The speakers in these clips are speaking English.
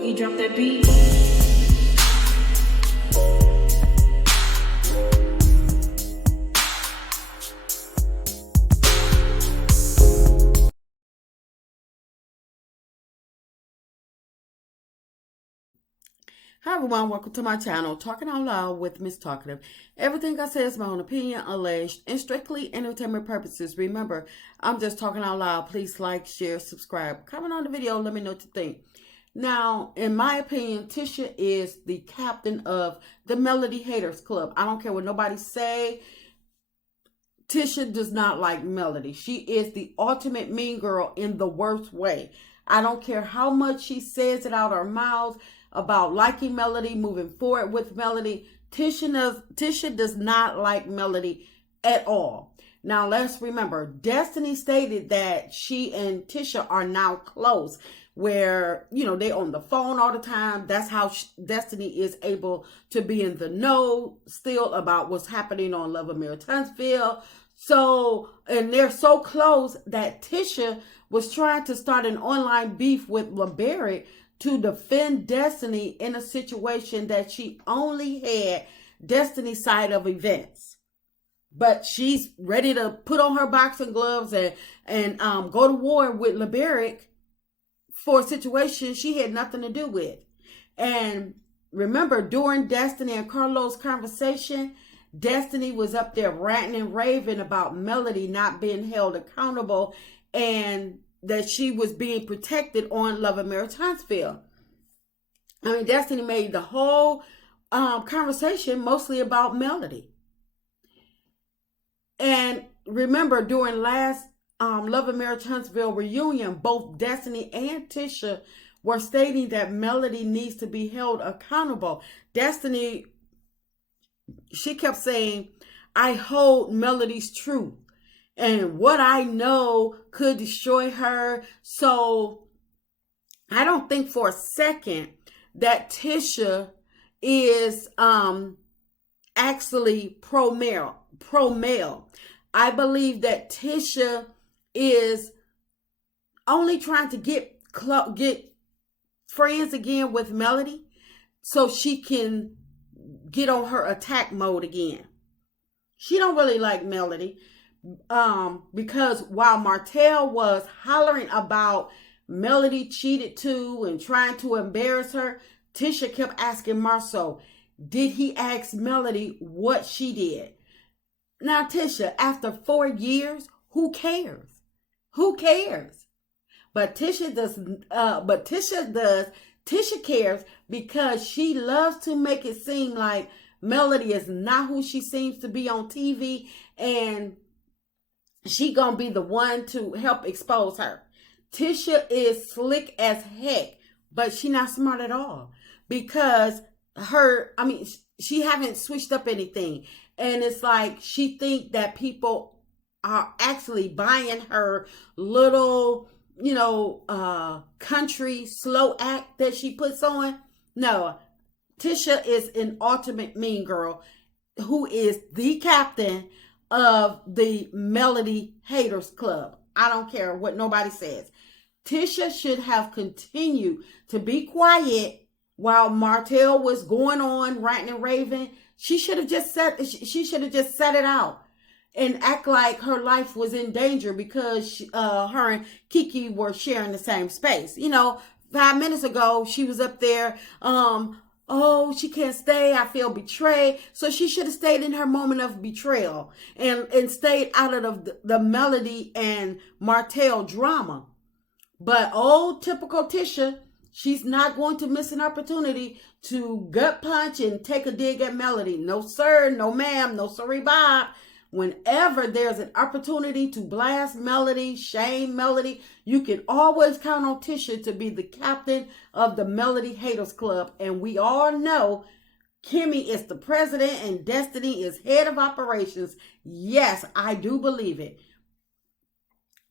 Boogie, drop that beat. Hi everyone, welcome to my channel, Talking Out Loud with Miss Talkative. Everything I say is my own opinion, alleged, and strictly entertainment purposes. Remember, I'm just talking out loud. Please like, share, subscribe. Comment on the video, let me know what you think. Now, in my opinion, Tisha is the captain of the Melody Haters Club. I don't care what nobody say. Tisha does not like Melody. She is the ultimate mean girl in the worst way. I don't care how much she says it out her mouth about liking Melody, moving forward with Melody. Tisha does not like Melody at all. Now, let's remember, Destiny stated that she and Tisha are now close, where, you know, they on the phone all the time. That's how Destiny is able to be in the know still about what's happening on Love of Martel. So, and they're so close that Tisha was trying to start an online beef with LeBarrett to defend Destiny in a situation that she only had Destiny's side of events. But she's ready to put on her boxing gloves and go to war with LeBarrett for a situation she had nothing to do with. And remember, during Destiny and Carlos' conversation, Destiny was up there ranting and raving about Melody not being held accountable and that she was being protected on Love and Marriage Huntsville. I mean, Destiny made the whole conversation mostly about Melody. And remember, during last Love and Marriage Huntsville reunion, both Destiny and Tisha were stating that Melody needs to be held accountable. Destiny, she kept saying, I hold Melody's truth. And what I know could destroy her. So I don't think for a second that Tisha is actually pro-male. I believe that Tisha is only trying to get friends again with Melody so she can get on her attack mode again. She don't really like Melody. Because while Martel was hollering about Melody cheated too and trying to embarrass her, Tisha kept asking Marceau, did he ask Melody what she did? Now, Tisha, after 4 years, who cares? Who cares? But Tisha cares because she loves to make it seem like Melody is not who she seems to be on TV, and she gonna be the one to help expose her. Tisha is slick as heck, but she not smart at all because she haven't switched up anything. And it's like she think that people are actually buying her little, country slow act that she puts on. No, Tisha is an ultimate mean girl who is the captain of the Melody Haters Club. I don't care what nobody says. Tisha should have continued to be quiet while Martel was going on ranting and raving. She should have just said it out and act like her life was in danger because her and Kiki were sharing the same space. 5 minutes ago she was up there. Oh, she can't stay. I feel betrayed. So she should have stayed in her moment of betrayal and stayed out of the Melody and Martel drama. But typical Tisha, she's not going to miss an opportunity to gut punch and take a dig at Melody. No, sir. No, ma'am. No, sorry, Bob. Whenever there's an opportunity to blast Melody, shame Melody, you can always count on Tisha to be the captain of the Melody Haters Club. And we all know KIMMIE is the president and Destiny is head of operations. Yes, I do believe it.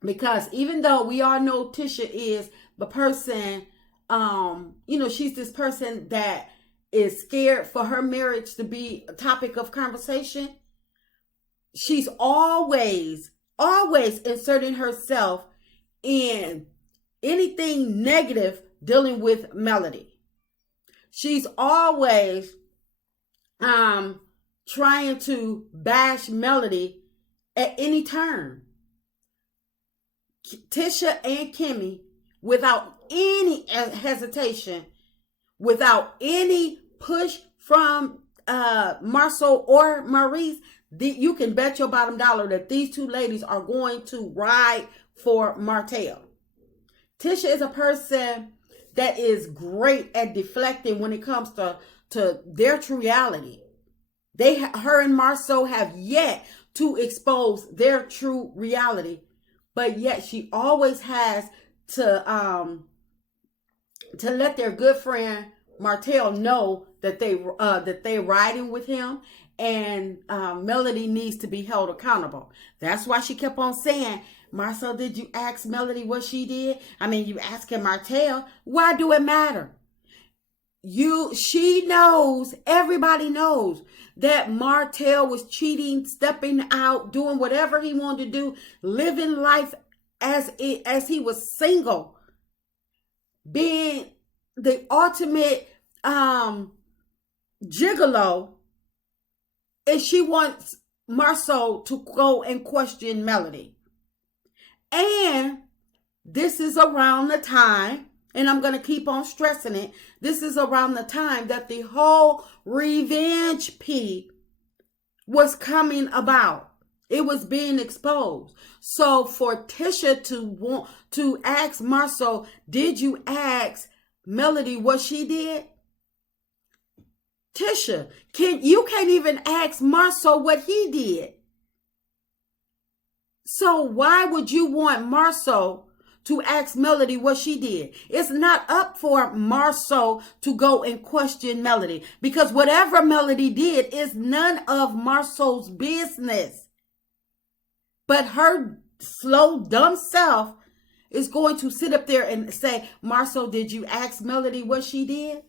Because even though we all know Tisha is the person, she's this person that is scared for her marriage to be a topic of conversation. She's always inserting herself in anything negative dealing with Melody. She's always trying to bash Melody at any turn. Tisha and KIMMIE, without any hesitation, without any push from Marcel or Maurice, you can bet your bottom dollar that these two ladies are going to ride for Martel. Tisha is a person that is great at deflecting when it comes to their true reality. Her and Marcel have yet to expose their true reality, but yet she always has to let their good friend Martel know that they're riding with him, and Melody needs to be held accountable. That's why she kept on saying, Marcel, did you ask Melody what she did? I mean, you asking Martel. Why do it matter? She knows, everybody knows that Martel was cheating, stepping out, doing whatever he wanted to do, living life as he was single, being the ultimate gigolo, and she wants Marcel to go and question Melody. And this is around the time, and I'm going to keep on stressing it, this is around the time that the whole revenge pity was coming about. It was being exposed. So for Tisha to want to ask Marcel, did you ask Melody what she did? Tisha, you can't even ask Marcel what he did. So why would you want Marcel to ask Melody what she did? It's not up for Marcel to go and question Melody, because whatever Melody did is none of Marcel's business. But her slow, dumb self is going to sit up there and say, Marcel, did you ask Melody what she did?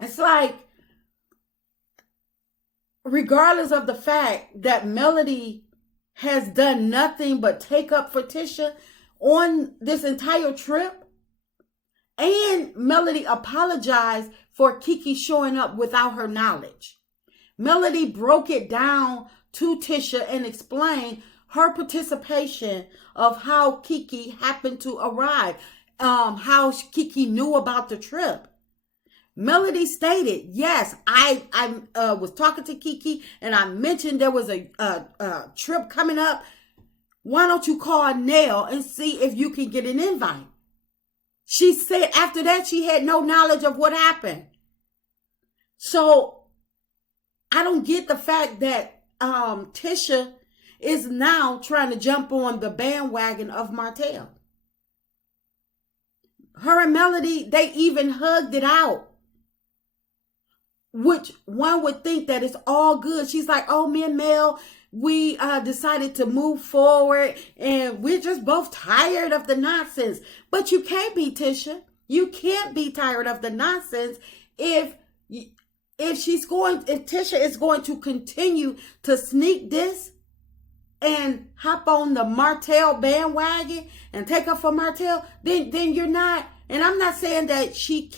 It's like, regardless of the fact that Melody has done nothing but take up for Tisha on this entire trip, and Melody apologized for Kiki showing up without her knowledge. Melody broke it down to Tisha and explained her participation of how Kiki happened to arrive, how Kiki knew about the trip. Melody stated, yes, I was talking to Kiki and I mentioned there was a trip coming up. Why don't you call Nell and see if you can get an invite? She said after that she had no knowledge of what happened. So I don't get the fact that Tisha is now trying to jump on the bandwagon of Martel. Her and Melody, they even hugged it out, which one would think that it's all good. She's like, oh, me and Mel, we decided to move forward and we're just both tired of the nonsense. But you can't be, Tisha. You can't be tired of the nonsense if Tisha is going to continue to sneak this and hop on the Martel bandwagon and take up for Martel, then you're not. And I'm not saying that she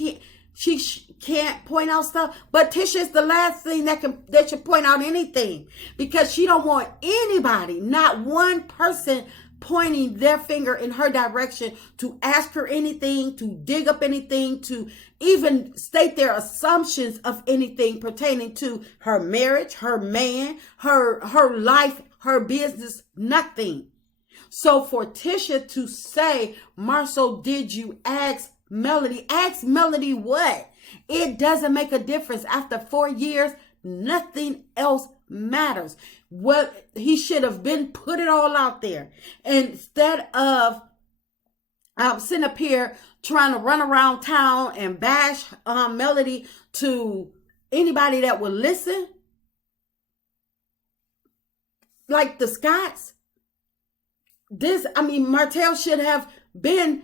can't point out stuff, but Tisha is the last thing that should point out anything, because she don't want anybody, not one person, pointing their finger in her direction to ask her anything, to dig up anything, to even state their assumptions of anything pertaining to her marriage, her man, her life, her business, nothing. So for Tisha to say, Marcel, did you ask Melody? Ask Melody what? It doesn't make a difference. After 4 years, nothing else matters. What he should have been put it all out there, instead of sitting up here trying to run around town and bash Melody to anybody that would listen, like the Scotts. Martel should have been,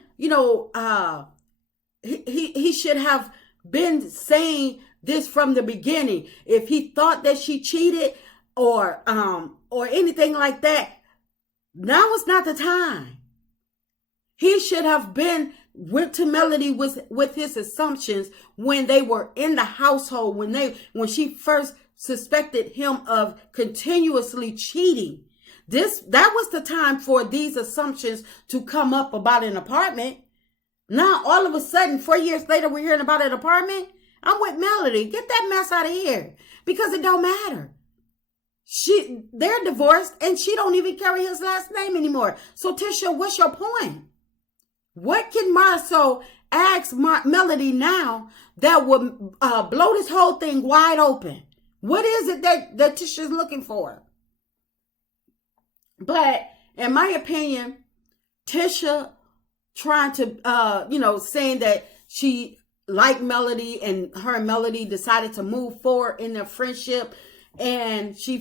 he should have been saying this from the beginning. If he thought that she cheated or anything like that, now is not the time. He should have been went to Melody with his assumptions when they were in the household, when she first suspected him of continuously cheating. That was the time for these assumptions to come up about an apartment. Now, all of a sudden, 4 years later, we're hearing about an apartment. I'm with Melody. Get that mess out of here. Because it don't matter. They're divorced and she don't even carry his last name anymore. So, Tisha, what's your point? What can Marcel ask Melody now that would blow this whole thing wide open? What is it that Tisha's looking for? But in my opinion, Tisha trying to, saying that she liked Melody and her and Melody decided to move forward in their friendship, and she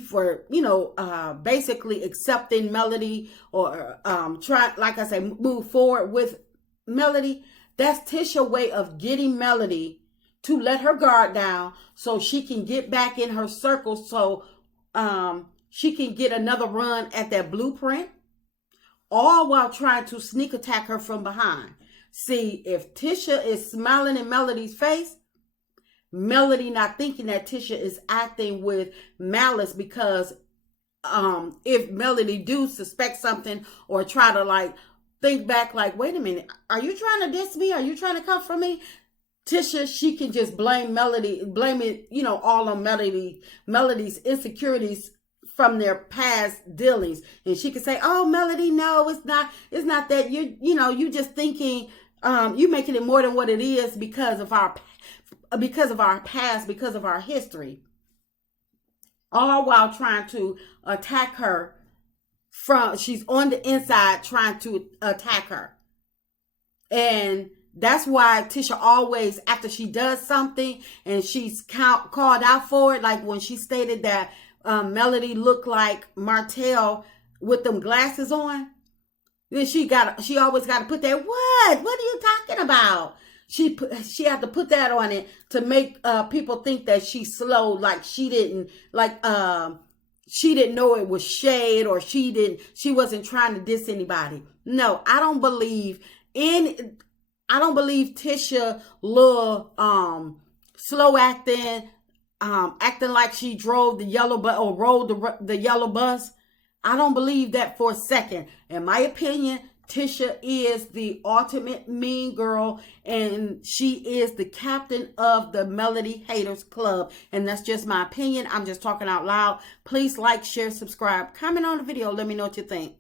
basically accepting Melody or move forward with Melody. That's Tisha's way of getting Melody to let her guard down so she can get back in her circle, so she can get another run at that blueprint, all while trying to sneak attack her from behind. See, if Tisha is smiling in Melody's face, Melody not thinking that Tisha is acting with malice, because if Melody do suspect something or try to think back wait a minute, are you trying to diss me? Are you trying to come for me? Tisha, she can just blame it, all on Melody's insecurities from their past dealings. And she could say, oh, Melody, no, it's not that you just thinking, you making it more than what it is because of our past, because of our history. All while trying to attack her she's on the inside trying to attack her. And that's why Tisha always, after she does something and she's called out for it, like when she stated that Melody looked like Martel with them glasses on, then she always got to put that, what are you talking about? She had to put that on it to make people think that she's slow, like she didn't know it was shade, or she wasn't trying to diss anybody. No, I don't believe Tisha little slow acting, acting like she drove the yellow bus or rode the yellow bus. I don't believe that for a second. In my opinion, Tisha is the ultimate mean girl, and she is the captain of the Melody Haters Club. And that's just my opinion. I'm just talking out loud. Please like, share, subscribe, comment on the video. Let me know what you think.